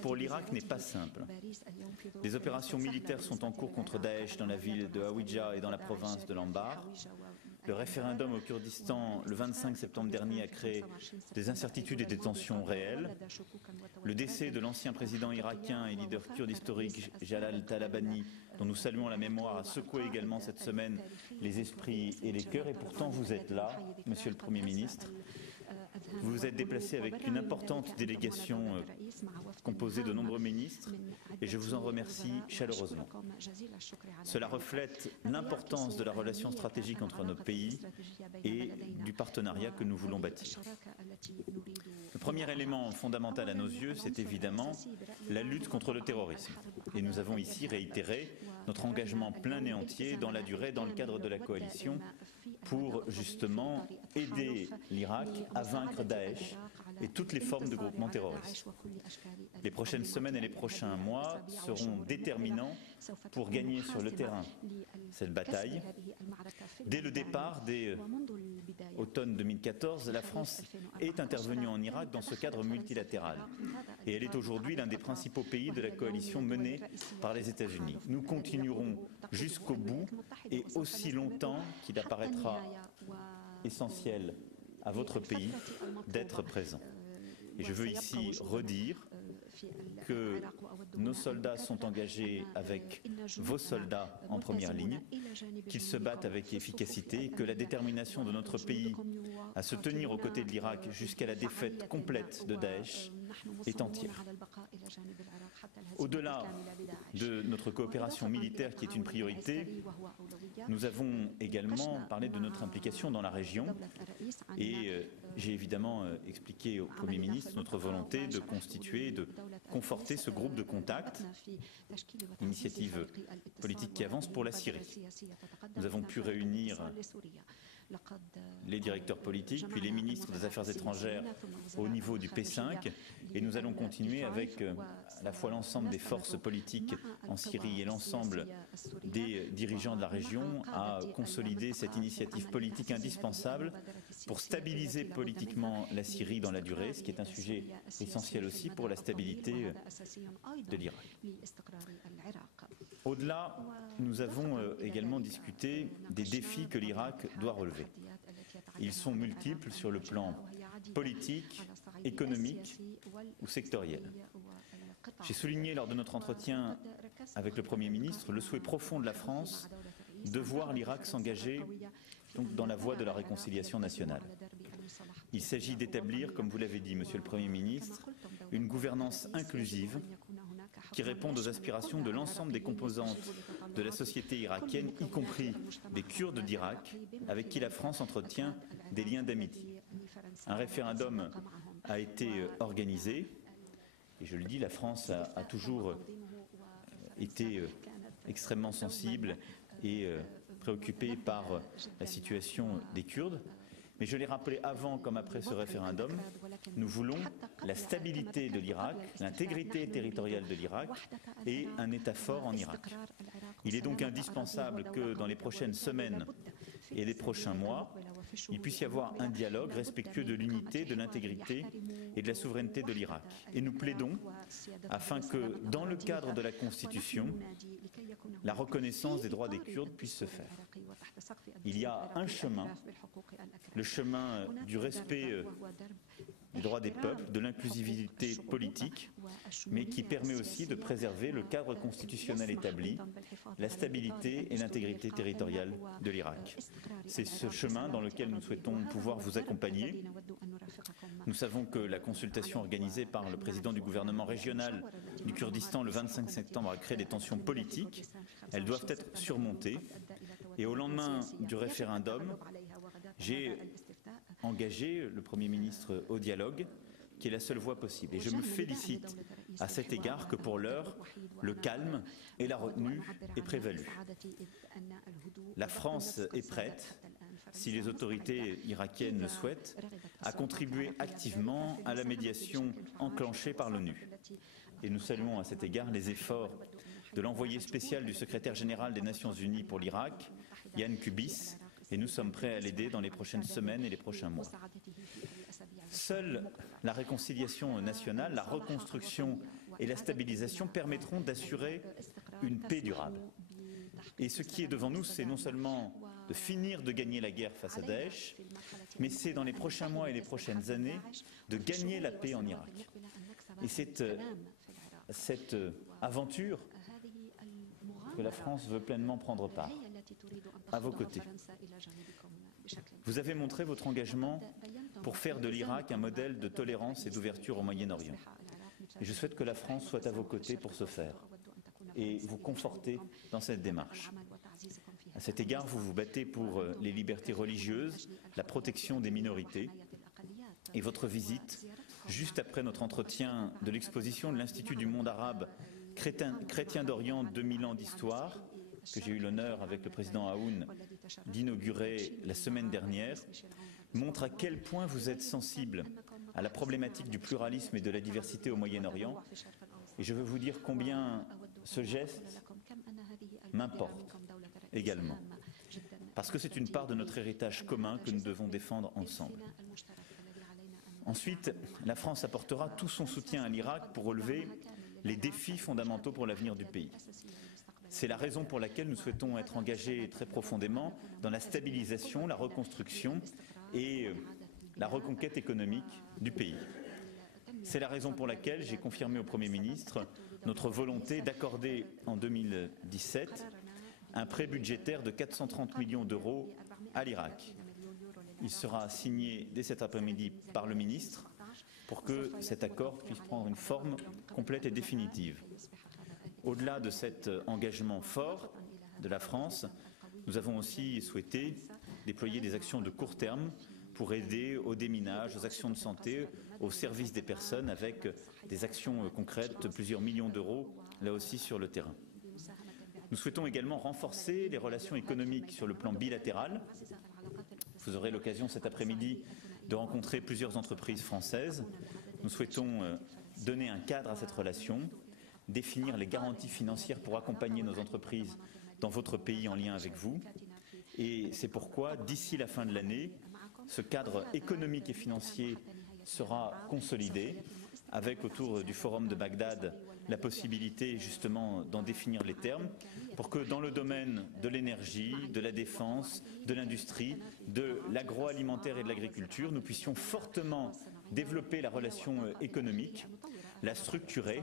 pour l'Irak n'est pas simple. Des opérations militaires sont en cours contre Daesh dans la ville de Hawija et dans la province de l'Anbar. Le référendum au Kurdistan le 25 septembre dernier a créé des incertitudes et des tensions réelles. Le décès de l'ancien président irakien et leader kurde historique Jalal Talabani, dont nous saluons la mémoire, a secoué également cette semaine les esprits et les cœurs. Et pourtant vous êtes là, Monsieur le Premier ministre. Vous vous êtes déplacé avec une importante délégation composée de nombreux ministres et je vous en remercie chaleureusement. Cela reflète l'importance de la relation stratégique entre nos pays et du partenariat que nous voulons bâtir. Le premier élément fondamental à nos yeux, c'est évidemment la lutte contre le terrorisme. Et nous avons ici réitéré notre engagement plein et entier dans la durée, dans le cadre de la coalition, pour justement aider l'Irak à vaincre Daesh et toutes les formes de groupements terroristes. Les prochaines semaines et les prochains mois seront déterminants pour gagner sur le terrain cette bataille. Dès le départ, dès automne 2014, la France est intervenue en Irak dans ce cadre multilatéral. Et elle est aujourd'hui l'un des principaux pays de la coalition menée par les États-Unis. Nous continuerons jusqu'au bout et aussi longtemps qu'il apparaîtra essentiel à votre pays d'être présent. Et je veux ici redire que nos soldats sont engagés avec vos soldats en première ligne, qu'ils se battent avec efficacité et que la détermination de notre pays à se tenir aux côtés de l'Irak jusqu'à la défaite complète de Daesh est entière. Au-delà de notre coopération militaire qui est une priorité, nous avons également parlé de notre implication dans la région et j'ai évidemment expliqué au Premier ministre notre volonté de constituer, de conforter ce groupe de contact, initiative politique qui avance pour la Syrie. Nous avons pu réunir les directeurs politiques, puis les ministres des Affaires étrangères au niveau du P5 et nous allons continuer avec à la fois l'ensemble des forces politiques en Syrie et l'ensemble des dirigeants de la région à consolider cette initiative politique indispensable pour stabiliser politiquement la Syrie dans la durée, ce qui est un sujet essentiel aussi pour la stabilité de l'Irak. Au-delà, nous avons également discuté des défis que l'Irak doit relever. Ils sont multiples sur le plan politique, économique ou sectoriel. J'ai souligné lors de notre entretien avec le Premier ministre le souhait profond de la France de voir l'Irak s'engager dans la voie de la réconciliation nationale. Il s'agit d'établir, comme vous l'avez dit, Monsieur le Premier ministre, une gouvernance inclusive qui réponde aux aspirations de l'ensemble des composantes de la société irakienne, y compris des Kurdes d'Irak, avec qui la France entretient des liens d'amitié. Un référendum a été organisé, et je le dis, la France a toujours été extrêmement sensible et préoccupée par la situation des Kurdes. Mais je l'ai rappelé avant comme après ce référendum, nous voulons la stabilité de l'Irak, l'intégrité territoriale de l'Irak et un État fort en Irak. Il est donc indispensable que dans les prochaines semaines et les prochains mois, il puisse y avoir un dialogue respectueux de l'unité, de l'intégrité et de la souveraineté de l'Irak. Et nous plaidons afin que, dans le cadre de la Constitution, la reconnaissance des droits des Kurdes puisse se faire. Il y a un chemin, le chemin du respect des droits des peuples, de l'inclusivité politique, mais qui permet aussi de préserver le cadre constitutionnel établi, la stabilité et l'intégrité territoriale de l'Irak. C'est ce chemin dans lequel nous souhaitons pouvoir vous accompagner. Nous savons que la consultation organisée par le président du gouvernement régional du Kurdistan le 25 septembre a créé des tensions politiques. Elles doivent être surmontées. Et au lendemain du référendum, j'ai engagé le Premier ministre au dialogue, qui est la seule voie possible. Et je me félicite à cet égard que pour l'heure, le calme et la retenue aient prévalu. La France est prête, si les autorités irakiennes le souhaitent, à contribuer activement à la médiation enclenchée par l'ONU. Et nous saluons à cet égard les efforts de l'envoyé spécial du secrétaire général des Nations Unies pour l'Irak, Yann Kubis, et nous sommes prêts à l'aider dans les prochaines semaines et les prochains mois. Seule la réconciliation nationale, la reconstruction et la stabilisation permettront d'assurer une paix durable. Et ce qui est devant nous, c'est non seulement de finir de gagner la guerre face à Daesh, mais c'est dans les prochains mois et les prochaines années de gagner la paix en Irak. Et c'est cette aventure que la France veut pleinement prendre part, à vos côtés. Vous avez montré votre engagement pour faire de l'Irak un modèle de tolérance et d'ouverture au Moyen-Orient. Et je souhaite que la France soit à vos côtés pour ce faire et vous conforter dans cette démarche. À cet égard, vous vous battez pour les libertés religieuses, la protection des minorités, et votre visite, juste après notre entretien de l'exposition de l'Institut du monde arabe Chrétien d'Orient 2000 ans d'histoire, que j'ai eu l'honneur avec le président Aoun d'inaugurer la semaine dernière, montre à quel point vous êtes sensible à la problématique du pluralisme et de la diversité au Moyen-Orient. Et je veux vous dire combien ce geste m'importe également, parce que c'est une part de notre héritage commun que nous devons défendre ensemble. Ensuite, la France apportera tout son soutien à l'Irak pour relever les défis fondamentaux pour l'avenir du pays. C'est la raison pour laquelle nous souhaitons être engagés très profondément dans la stabilisation, la reconstruction et la reconquête économique du pays. C'est la raison pour laquelle j'ai confirmé au Premier ministre notre volonté d'accorder en 2017 un prêt budgétaire de 430 millions d'euros à l'Irak. Il sera signé dès cet après-midi par le ministre pour que cet accord puisse prendre une forme complète et définitive. Au-delà de cet engagement fort de la France, nous avons aussi souhaité déployer des actions de court terme pour aider au déminage, aux actions de santé, au service des personnes avec des actions concrètes, plusieurs millions d'euros, là aussi sur le terrain. Nous souhaitons également renforcer les relations économiques sur le plan bilatéral. Vous aurez l'occasion cet après-midi de rencontrer plusieurs entreprises françaises. Nous souhaitons donner un cadre à cette relation, définir les garanties financières pour accompagner nos entreprises dans votre pays en lien avec vous. Et c'est pourquoi, d'ici la fin de l'année, ce cadre économique et financier sera consolidé, avec autour du Forum de Bagdad la possibilité justement d'en définir les termes, pour que dans le domaine de l'énergie, de la défense, de l'industrie, de l'agroalimentaire et de l'agriculture, nous puissions fortement développer la relation économique, la structurer,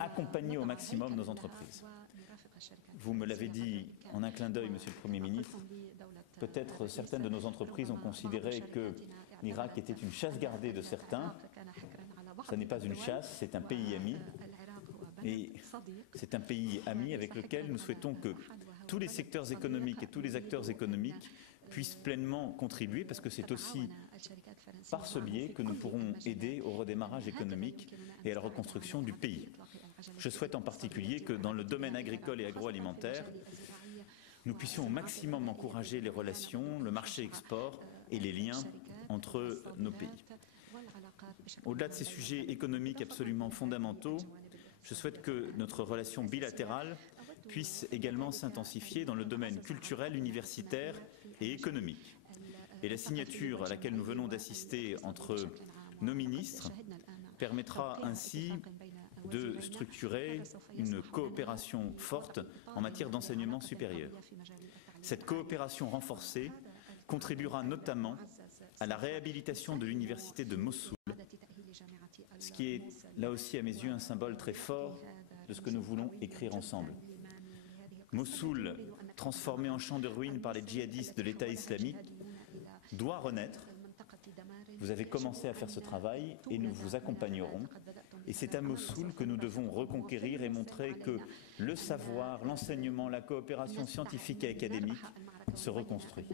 accompagner au maximum nos entreprises. Vous me l'avez dit en un clin d'œil, Monsieur le Premier ministre, peut-être certaines de nos entreprises ont considéré que l'Irak était une chasse gardée de certains. Ce n'est pas une chasse, c'est un pays ami. Et c'est un pays ami avec lequel nous souhaitons que tous les secteurs économiques et tous les acteurs économiques puissent pleinement contribuer, parce que c'est aussi par ce biais que nous pourrons aider au redémarrage économique et à la reconstruction du pays. Je souhaite en particulier que dans le domaine agricole et agroalimentaire, nous puissions au maximum encourager les relations, le marché export et les liens entre nos pays. Au-delà de ces sujets économiques absolument fondamentaux, je souhaite que notre relation bilatérale puisse également s'intensifier dans le domaine culturel, universitaire et économique. Et la signature à laquelle nous venons d'assister entre nos ministres permettra ainsi de structurer une coopération forte en matière d'enseignement supérieur. Cette coopération renforcée contribuera notamment à la réhabilitation de l'université de Mossoul, ce qui est là aussi à mes yeux un symbole très fort de ce que nous voulons écrire ensemble. Mossoul, transformée en champ de ruines par les djihadistes de l'État islamique, doit renaître. Vous avez commencé à faire ce travail et nous vous accompagnerons. Et c'est à Mossoul que nous devons reconquérir et montrer que le savoir, l'enseignement, la coopération scientifique et académique se reconstruit.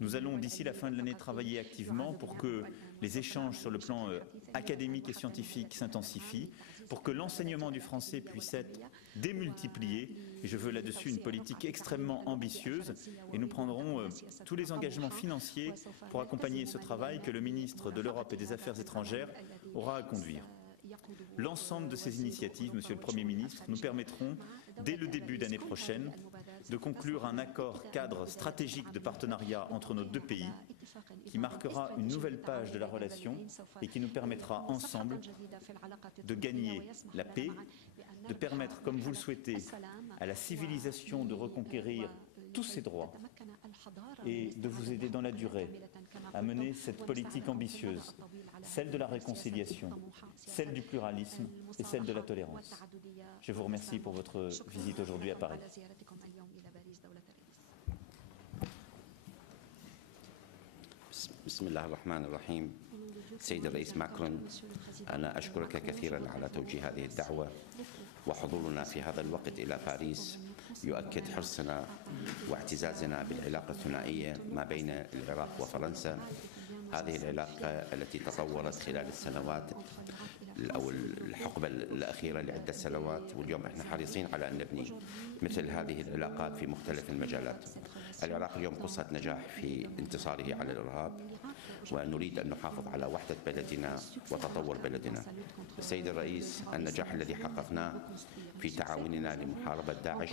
Nous allons d'ici la fin de l'année travailler activement pour que les échanges sur le plan académique et scientifique s'intensifient, pour que l'enseignement du français puisse être démultiplié. Et je veux là-dessus une politique extrêmement ambitieuse et nous prendrons tous les engagements financiers pour accompagner ce travail que le ministre de l'Europe et des Affaires étrangères aura à conduire. L'ensemble de ces initiatives, Monsieur le Premier ministre, nous permettront, dès le début d'année prochaine, de conclure un accord cadre stratégique de partenariat entre nos deux pays qui marquera une nouvelle page de la relation et qui nous permettra ensemble de gagner la paix, de permettre, comme vous le souhaitez, à la civilisation de reconquérir tous ses droits et de vous aider dans la durée à mener cette politique ambitieuse, celle de la réconciliation, celle du pluralisme et celle de la tolérance. Je vous remercie pour votre visite aujourd'hui à Paris. بسم الله الرحمن الرحيم. سيد الرئيس ماكرون، أنا أشكرك كثيرا على توجيه هذه الدعوة، وحضورنا في هذا الوقت إلى باريس يؤكد حرصنا واعتزازنا بالعلاقة الثنائية ما بين العراق وفرنسا. هذه العلاقة التي تطورت خلال السنوات أو الحقبة الأخيرة لعدة سنوات، واليوم احنا حريصين على أن نبني مثل هذه العلاقات في مختلف المجالات. العراق اليوم قصة نجاح في انتصاره على الإرهاب، ونريد أن نحافظ على وحدة بلدنا وتطور بلدنا. السيد الرئيس، النجاح الذي حققناه في تعاوننا لمحاربة داعش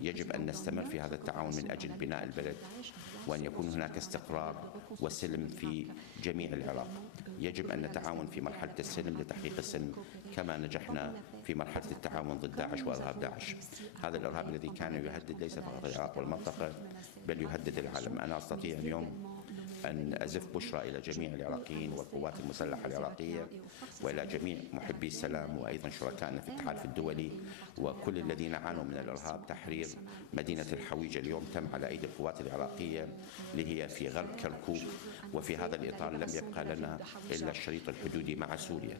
يجب أن نستمر في هذا التعاون من أجل بناء البلد، وأن يكون هناك استقرار وسلم في جميع العراق. يجب أن نتعاون في مرحلة السلم لتحقيق السلم كما نجحنا في مرحلة التعاون ضد داعش وإرهاب داعش. هذا الإرهاب الذي كان يهدد ليس فقط العراق والمنطقة بل يهدد العالم. أنا أستطيع اليوم أن أزف بشرى إلى جميع العراقيين والقوات المسلحة العراقية وإلى جميع محبي السلام وأيضا شركائنا في الاتحاد الدولي وكل الذين عانوا من الإرهاب تحرير مدينة الحويجة اليوم تم على أيدي القوات العراقية اللي هي في غرب كركوك. وفي هذا الإطار لم يبقى لنا إلا الشريط الحدودي مع سوريا.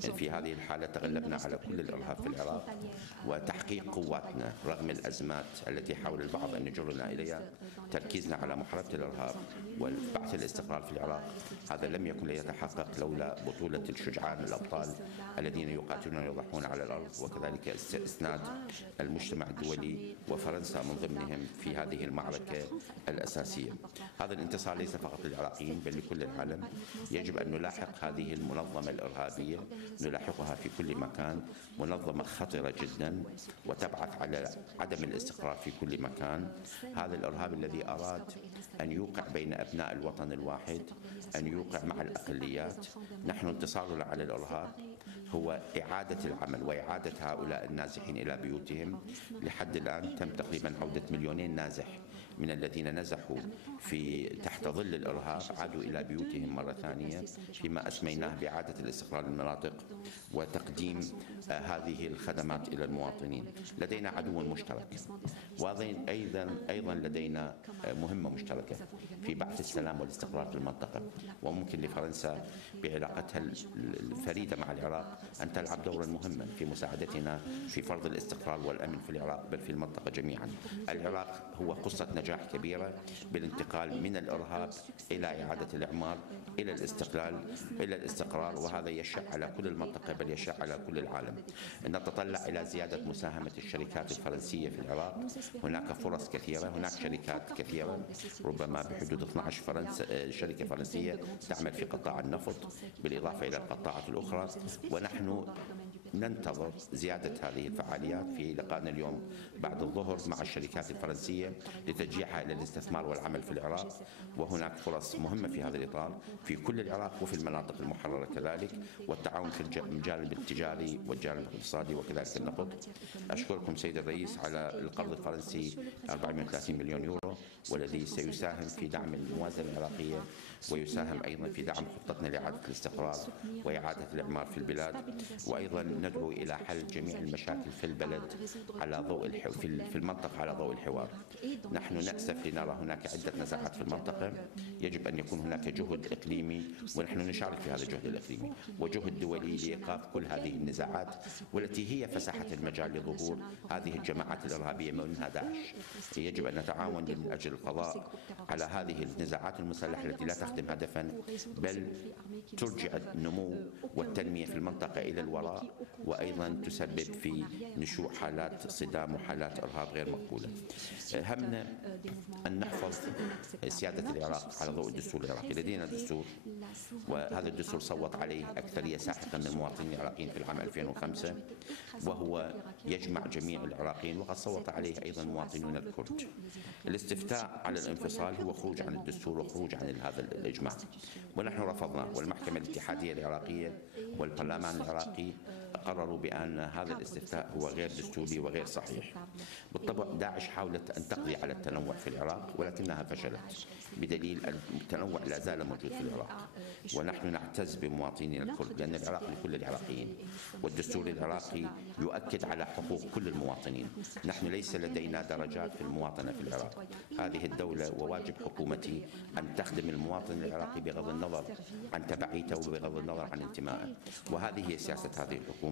في هذه الحالة تغلبنا على كل الإرهاب في العراق، وتحقيق قواتنا رغم الأزمات التي حاول البعض أن يجرنا إليها، تركيزنا على محاربة الإرهاب والبعث الاستقرار في العراق، هذا لم يكن ليتحقق لولا بطولة الشجعان الأبطال الذين يقاتلون ويضحون على الأرض، وكذلك إسناد المجتمع الدولي وفرنسا من ضمنهم في هذه المعركة الأساسية. هذا الانتصار ليس فقط للعراقيين بل لكل العالم. يجب أن نلاحق هذه المنظمة الإرهابية، نلاحقها في كل مكان، منظمة خطرة جدا وتبعث على عدم الاستقرار في كل مكان. هذا الإرهاب الذي أراد أن يوقع بين أبناء الوطن الواحد، أن يوقع مع الأقليات. نحن انتصارنا على الإرهاب هو إعادة العمل وإعادة هؤلاء النازحين إلى بيوتهم. لحد الآن تم تقريبا عودة 2,000,000 نازح من الذين نزحوا في تحت ظل الإرهاب، عادوا إلى بيوتهم مرة ثانية فيما أسميناه بإعادة الاستقرار للمناطق وتقديم هذه الخدمات إلى المواطنين. لدينا عدو مشترك، وأيضا لدينا مهمة مشتركة في بعث السلام والاستقرار في المنطقة. وممكن لفرنسا بعلاقتها الفريدة مع العراق أن تلعب دورا مهما في مساعدتنا في فرض الاستقرار والأمن في العراق بل في المنطقة جميعا. العراق هو قصة نجاح كبيرة بالانتقال من الإرهاب إلى إعادة الإعمار إلى الاستقلال إلى الاستقرار، وهذا يشع على كل المنطقة بل يشع على كل العالم. نتطلع إلى زيادة مساهمة الشركات الفرنسية في العراق. هناك فرص كثيرة، هناك شركات كثيرة ربما بحدود 12 شركة فرنسية تعمل في قطاع النفط بالإضافة إلى القطاعات الأخرى، ونحن ننتظر زيادة هذه الفعاليات في لقائنا اليوم بعد الظهر مع الشركات الفرنسية لتشجيعها إلى الاستثمار والعمل في العراق. وهناك فرص مهمة في هذا الإطار في كل العراق وفي المناطق المحررة كذلك، والتعاون في الجانب التجاري والجانب الاقتصادي وكذلك النفط. أشكركم سيد الرئيس على القرض الفرنسي 430 مليون يورو، والذي سيساهم في دعم الموازنة العراقية ويساهم أيضا في دعم خطتنا لإعادة الاستقرار وإعادة الإعمار في البلاد. وأيضا ندعو إلى حل جميع المشاكل في البلد على ضوء في المنطقة على ضوء الحوار. نحن نأسف لنرى هناك عدة نزاعات في المنطقة. يجب أن يكون هناك جهد إقليمي، ونحن نشارك في هذا الجهد الإقليمي وجهد دولي لإيقاف كل هذه النزاعات، والتي هي فسحة المجال لظهور هذه الجماعات الإرهابية منها داعش. يجب أن نتعاون من أجل القضاء على هذه النزاعات المسلحة التي لا تخدم هدفا بل ترجع النمو والتنمية في المنطقة إلى الوراء. وأيضا تسبب في نشوء حالات صدام وحالات إرهاب غير مقبولة. همنا أن نحفظ سيادة العراق على ضوء الدستور العراقي. لدينا دستور، وهذا الدستور صوت عليه أكثرية ساحقة من المواطنين العراقيين في العام 2005، وهو يجمع جميع العراقيين، وقد صوت عليه أيضا مواطنون الكرد. الاستفتاء على الانفصال هو خروج عن الدستور وخروج عن هذا الإجماع، ونحن رفضناه، والمحكمة الاتحادية العراقية والبرلمان العراقي قرروا بأن هذا الاستفتاء هو غير دستوري وغير صحيح. بالطبع داعش حاولت أن تقضي على التنوع في العراق ولكنها فشلت، بدليل أن التنوع لا زال موجود في العراق، ونحن نعتز بمواطنين الكرد لأن العراق لكل العراقيين، والدستور العراقي يؤكد على حقوق كل المواطنين. نحن ليس لدينا درجات في المواطنة في العراق. هذه الدولة وواجب حكومتي أن تخدم المواطن العراقي بغض النظر عن تبعيته وبغض النظر عن انتمائه، وهذه هي سياسة هذه الحكومة.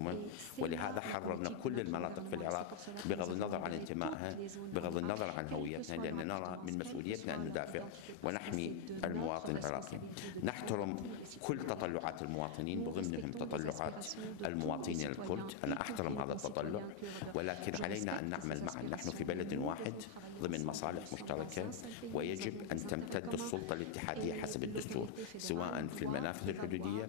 ولهذا حررنا كل المناطق في العراق بغض النظر عن انتمائها، بغض النظر عن هويتنا، لأن نرى من مسؤوليتنا أن ندافع ونحمي المواطن العراقي. نحترم كل تطلعات المواطنين بضمنهم تطلعات المواطنين الكرد. أنا أحترم هذا التطلع، ولكن علينا أن نعمل معا. نحن في بلد واحد ضمن مصالح مشتركة، ويجب أن تمتد السلطة الاتحادية حسب الدستور، سواء في المنافذ الحدودية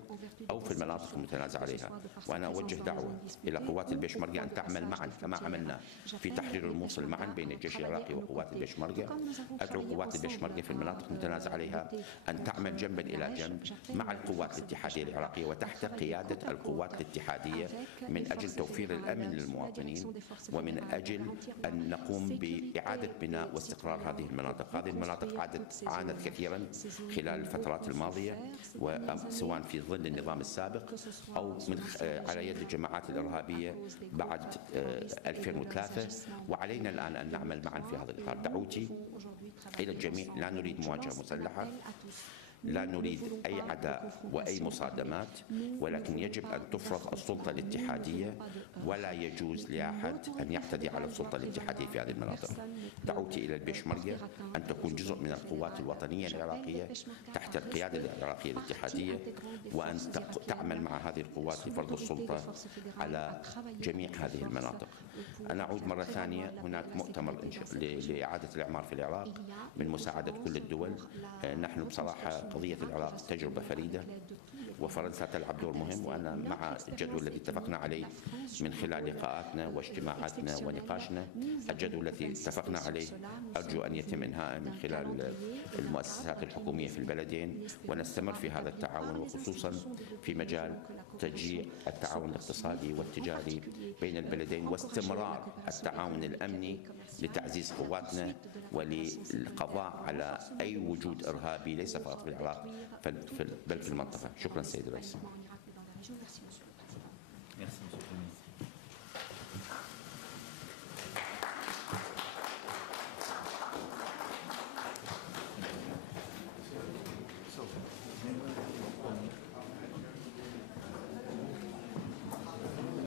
أو في المناطق المتنازع عليها. وأنا أوجه دعوة إلى قوات البيشمركة أن تعمل معا كما عملنا في تحرير الموصل معا بين الجيش العراقي وقوات البيشمركة. أدعو قوات البيشمركة في المناطق المتنازع عليها أن تعمل جنبا إلى جنب مع القوات الاتحادية العراقية وتحت قيادة القوات الاتحادية من أجل توفير الأمن للمواطنين، ومن أجل أن نقوم بإعادة بناء واستقرار هذه المناطق. هذه المناطق عانت كثيرا خلال الفترات الماضية، سواء في ظل النظام السابق أو على يد الجماعات الإرهابية بعد 2003، وعلينا الآن أن نعمل معا في هذا الإطار. دعوتي إلى الجميع: لا نريد مواجهة مسلحة، لا نريد أي عداء وأي مصادمات، ولكن يجب أن تفرض السلطة الاتحادية، ولا يجوز لأحد أن يعتدي على السلطة الاتحادية في هذه المناطق. دعوتي إلى البيشمركة أن تكون جزء من القوات الوطنية العراقية تحت القيادة العراقية الاتحادية، وأن تعمل مع هذه القوات لفرض السلطة على جميع هذه المناطق. أنا أعود مرة ثانية، هناك مؤتمر لإعادة الإعمار في العراق من مساعدة كل الدول. نحن بصراحة قضية العراق تجربة فريدة، وفرنسا تلعب دور مهم، وأنا مع الجدول الذي اتفقنا عليه من خلال لقاءاتنا واجتماعاتنا ونقاشنا. الجدول الذي اتفقنا عليه أرجو أن يتم إنهاءه من خلال المؤسسات الحكومية في البلدين، ونستمر في هذا التعاون، وخصوصا في مجال تشجيع التعاون الاقتصادي والتجاري بين البلدين، واستمرار التعاون الأمني لتعزيز قواتنا وللقضاء على أي وجود إرهابي ليس فقط في العراق بل في المنطقة. شكرا سيد الرئيس.